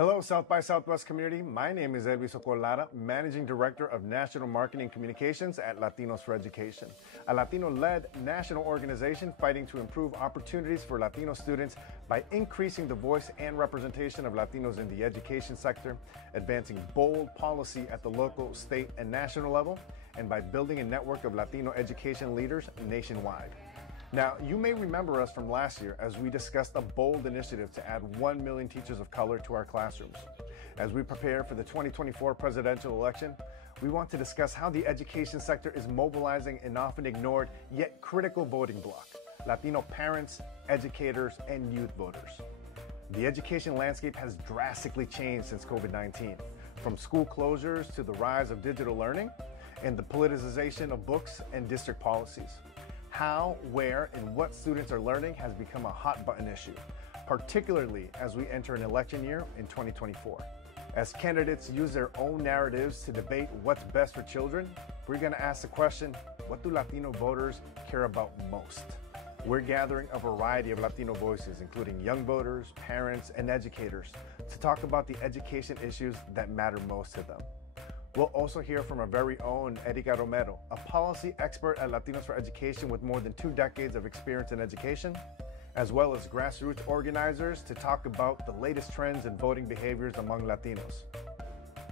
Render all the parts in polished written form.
Hello, South by Southwest community. My name is Elvis Ocolada, Managing Director of National Marketing Communications at Latinos for Education, a Latino-led national organization fighting to improve opportunities for Latino students by increasing the voice and representation of Latinos in the education sector, advancing bold policy at the local, state, and national level, and by building a network of Latino education leaders nationwide. Now, you may remember us from last year as we discussed a bold initiative to add 1 million teachers of color to our classrooms. As we prepare for the 2024 presidential election, we want to discuss how the education sector is mobilizing an often ignored yet critical voting bloc: Latino parents, educators, and youth voters. The education landscape has drastically changed since COVID-19, from school closures to the rise of digital learning and the politicization of books and district policies. How, where, and what students are learning has become a hot-button issue, particularly as we enter an election year in 2024. As candidates use their own narratives to debate what's best for children, we're going to ask the question, what do Latino voters care about most? We're gathering a variety of Latino voices, including young voters, parents, and educators, to talk about the education issues that matter most to them. We'll also hear from our very own Erika Romero, a policy expert at Latinos for Education with more than 2 decades of experience in education, as well as grassroots organizers to talk about the latest trends in voting behaviors among Latinos.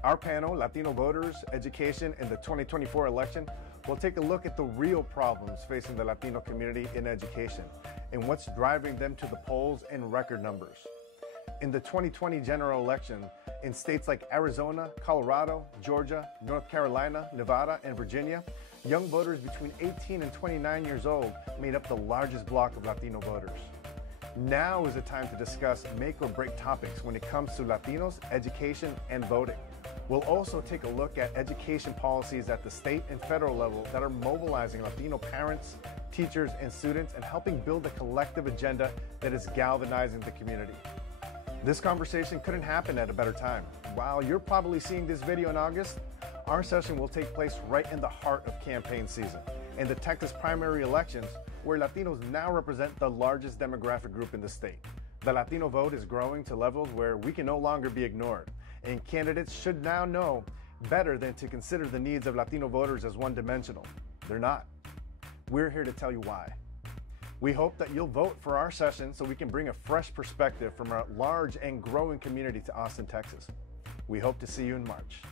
Our panel, Latino Voters, Education in the 2024 election, will take a look at the real problems facing the Latino community in education and what's driving them to the polls in record numbers. In the 2020 general election, in states like Arizona, Colorado, Georgia, North Carolina, Nevada, and Virginia, young voters between 18 and 29 years old made up the largest block of Latino voters. Now is the time to discuss make or break topics when it comes to Latinos, education, and voting. We'll also take a look at education policies at the state and federal level that are mobilizing Latino parents, teachers, and students and helping build a collective agenda that is galvanizing the community. This conversation couldn't happen at a better time. While you're probably seeing this video in August, our session will take place right in the heart of campaign season, in the Texas primary elections, where Latinos now represent the largest demographic group in the state. The Latino vote is growing to levels where we can no longer be ignored, and candidates should now know better than to consider the needs of Latino voters as one-dimensional. They're not. We're here to tell you why. We hope that you'll vote for our session so we can bring a fresh perspective from our large and growing community to Austin, Texas. We hope to see you in March.